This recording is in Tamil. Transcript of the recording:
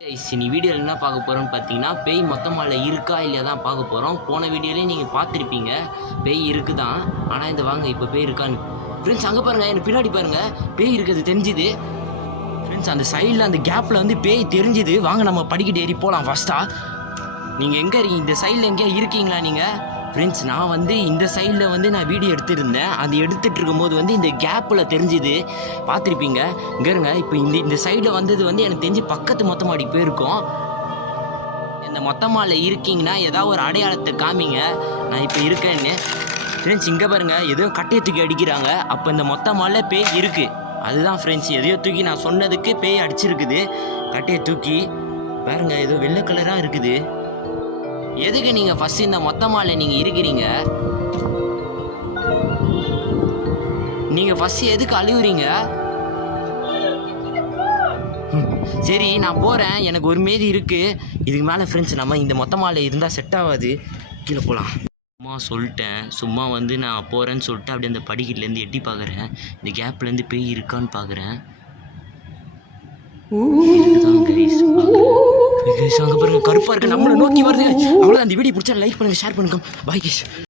நீ வீடியோவில் என்ன பார்க்க போகிறோன்னு பார்த்தீங்கன்னா பேய் மொத்தமால இருக்கா இல்லையா தான் பார்க்க போகிறோம். போன வீடியோலேயே நீங்கள் பார்த்துருப்பீங்க பேய் இருக்குதான். ஆனால் இந்த வாங்க இப்போ பேய் இருக்கான்னு ஃப்ரெண்ட்ஸ் அங்கே பாருங்கள், எனக்கு பின்னாடி பாருங்கள் பேய் இருக்குது தெரிஞ்சுது ஃப்ரெண்ட்ஸ். அந்த சைடில் அந்த கேப்பில் வந்து பேய் தெரிஞ்சுது. வாங்க நம்ம படிக்கிட்டு ஏறி போகலாம் ஃபஸ்ட்டாக. நீங்கள் எங்கே இருக்கீங்க? இந்த சைடில் எங்கேயா இருக்கீங்களா நீங்கள் ஃப்ரெண்ட்ஸ்? நான் வந்து இந்த சைடில் வந்து நான் வீடியோ எடுத்துருந்தேன். அது எடுத்துகிட்டு இருக்கும்போது வந்து இந்த கேப்பில் தெரிஞ்சுது, பார்த்துருப்பீங்க. இங்கே இருங்க, இப்போ இந்த சைடில் வந்தது வந்து எனக்கு தெரிஞ்சு பக்கத்து மொத்த மாடி போயிருக்கோம். இந்த மொத்த மாடியில் இருக்கீங்கன்னா ஏதாவது ஒரு அடையாளத்தை காமிங்க, நான் இப்போ இருக்கேன்னு. ஃப்ரெண்ட்ஸ் இங்கே பாருங்கள், ஏதோ கட்டையை தூக்கி அடிக்கிறாங்க. அப்போ இந்த மொத்த மாடியில் பேய் இருக்குது. அதுதான் ஃப்ரெண்ட்ஸ், எதையோ தூக்கி நான் சொன்னதுக்கு பேய் அடிச்சிருக்குது. கட்டையை தூக்கி பாருங்கள், ஏதோ வெள்ளை கலராக இருக்குது. எதுக்கு நீங்கள் ஃபஸ்ட்டு இந்த மொத்த மாலில் நீங்கள் இருக்கிறீங்க? நீங்கள் ஃபஸ்ட்டு எதுக்கு அழுகுறீங்க? சரி நான் போகிறேன், எனக்கு ஒரு மாரி இருக்குது. இதுக்கு மேலே ஃப்ரெண்ட்ஸ் நம்ம இந்த மொத்த மாலில் இருந்தால் செட் ஆகாது. கீழே போகலாம். சும்மா சொல்லிட்டேன், சும்மா வந்து நான் போகிறேன்னு சொல்லிட்டு அப்படியே அந்த படிக்கட்டுலேருந்து எட்டி பார்க்குறேன். இந்த கேப்லேருந்து பேய் இருக்கான்னு பார்க்குறேன். அங்கே பாருங்க, கருப்பாக இருக்குது, நம்மளை நோக்கி வருது. அவ்வளோதான். இந்த வீடியோ பிடிச்சா லைக் பண்ணுங்கள், ஷேர் பண்ணுங்க. பாய் கேஷ்.